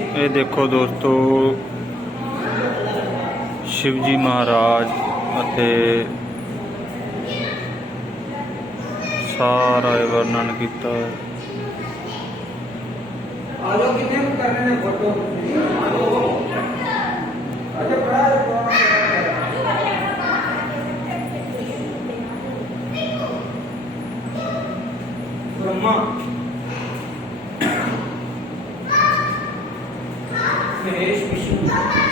ਇਹ ਦੇਖੋ ਦੋਸਤੋ, ਸ਼ਿਵਜੀ ਮਹਾਰਾਜ ਅਤੇ ਸਾਰਾ ਇਹ ਵਰਣਨ ਕੀਤਾ ਹੈ। ਆਲੋ ਕਿੰਨੇ ਕਰਨੇ ਨੇ ਫੋਟੋ? ਆਲੋ ਅਜੇ ਬੜਾ Ferreiros Pichinguinha.